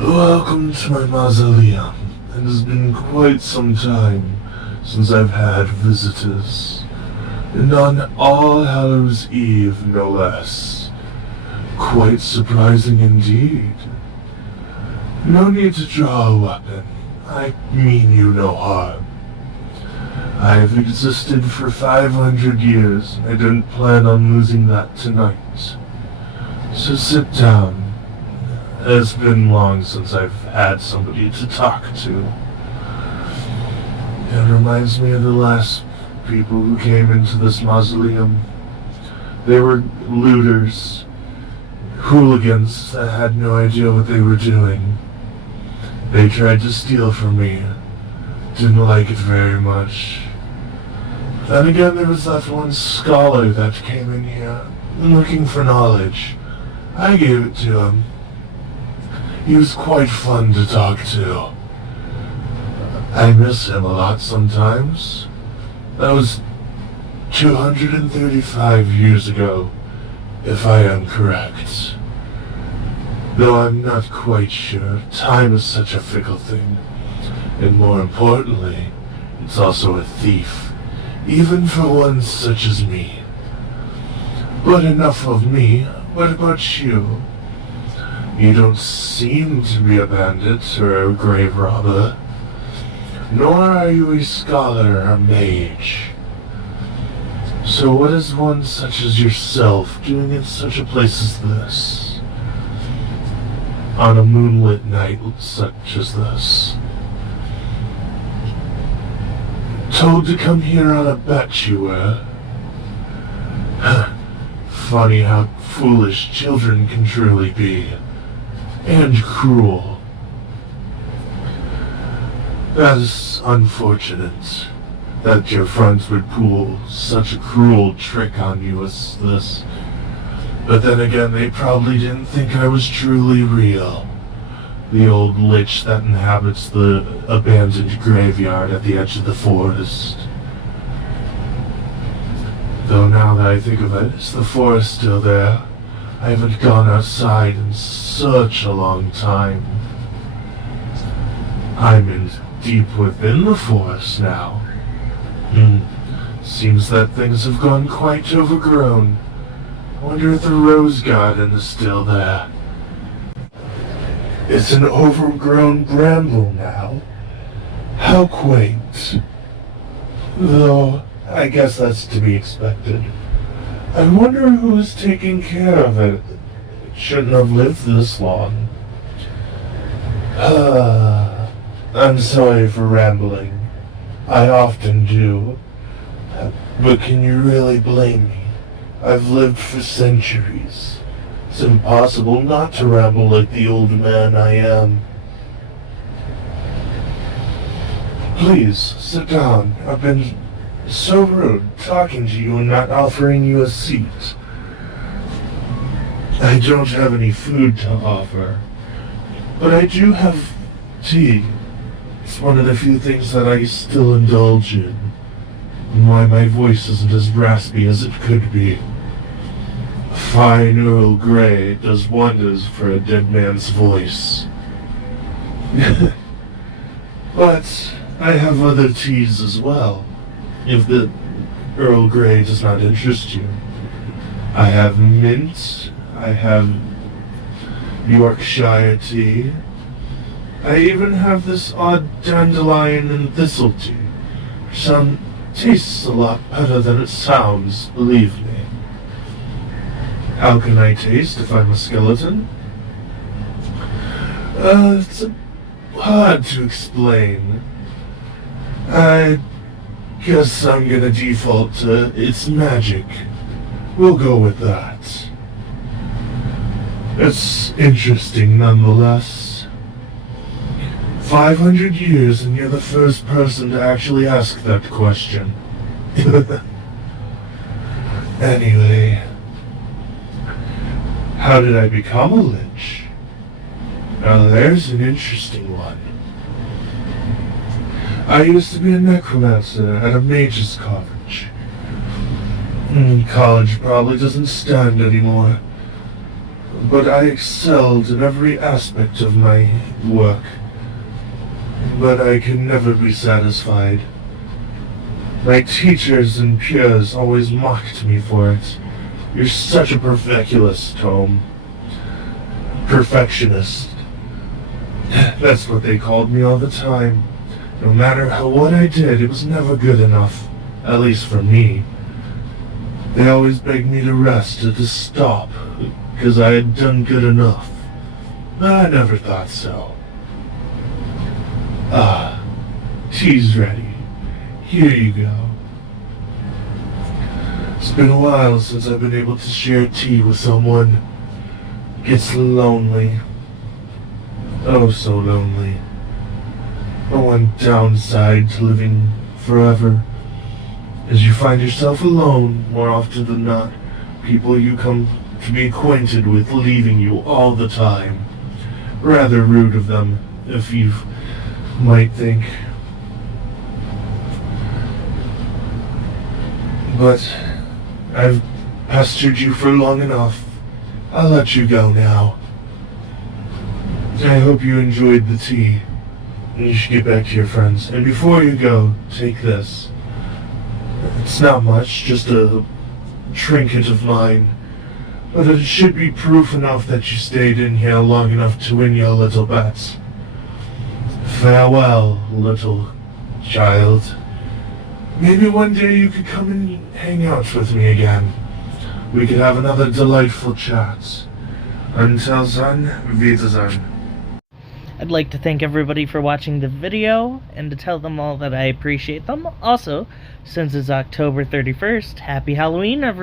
Welcome to my mausoleum. It has been quite some time since I've had visitors, and on All Hallows Eve, no less. Quite surprising indeed. No need to draw a weapon. I mean you no harm. I have existed for 500 years, and I didn't plan on losing that tonight. So sit down. It's been long since I've had somebody to talk to. It reminds me of the last people who came into this mausoleum. They were looters, hooligans that had no idea what they were doing. They tried to steal from me. Didn't like it very much. Then again, there was that one scholar that came in here looking for knowledge. I gave it to him. He was quite fun to talk to. I miss him a lot sometimes. That was 235 years ago, if I am correct. Though I'm not quite sure. Time is such a fickle thing. And more importantly, it's also a thief. Even for one such as me. But enough of me. What about you? You don't seem to be a bandit or a grave robber, nor are you a scholar or a mage. So what is one such as yourself doing in such a place as this? On a moonlit night such as this? Told to come here on a bet you were? Funny how foolish children can truly be. And cruel. That is unfortunate that your friends would pull such a cruel trick on you as this. But then again, they probably didn't think I was truly real. The old lich that inhabits the abandoned graveyard at the edge of the forest. Though now that I think of it, is the forest still there? I haven't gone outside in such a long time. I'm in deep within the forest now. Seems that things have gone quite overgrown. I wonder if the rose garden is still there. It's an overgrown bramble now. How quaint. Though, I guess that's to be expected. I wonder who's taking care of it. It shouldn't have lived this long. I'm sorry for rambling. I often do. But can you really blame me? I've lived for centuries. It's impossible not to ramble like the old man I am. Please, sit down. I've been so rude talking to you and not offering you a seat. I don't have any food to offer, but I do have tea. It's one of the few things that I still indulge in, and why my voice isn't as raspy as it could be. Fine Earl Grey does wonders for a dead man's voice. But I have other teas as well. If the Earl Grey does not interest you. I have mint, I have Yorkshire tea, I even have this odd dandelion and thistle tea, which tastes a lot better than it sounds, believe me. How can I taste if I'm a skeleton? It's hard to explain. I guess I'm gonna default to it's magic. We'll go with that. It's interesting nonetheless. 500 years and you're the first person to actually ask that question. Anyway, how did I become a lich? Now there's an interesting one. I used to be a necromancer at a mage's college. College probably doesn't stand anymore. but I excelled in every aspect of my work. But I could never be satisfied. My teachers and peers always mocked me for it. You're such a perfeculist, Tom. Perfectionist. That's what they called me all the time. No matter what I did, it was never good enough. At least for me. They always begged me to rest or to stop, because I had done good enough. I never thought so. Ah, tea's ready. Here you go. It's been a while since I've been able to share tea with someone. Gets lonely. Oh, so lonely. The one downside to living forever is you find yourself alone more often than not. People you come to be acquainted with leaving you all the time. Rather rude of them, if you might think. But I've pestered you for long enough. I'll let you go now. I hope you enjoyed the tea. You should get back to your friends. And before you go, take this. It's not much, just a trinket of mine. But it should be proof enough that you stayed in here long enough to win your little bets. Farewell, little child. Maybe one day you could come and hang out with me again. We could have another delightful chat. Until then, Wiedersehen. I'd like to thank everybody for watching the video, and to tell them all that I appreciate them. Also, since it's October 31st, happy Halloween, everyone.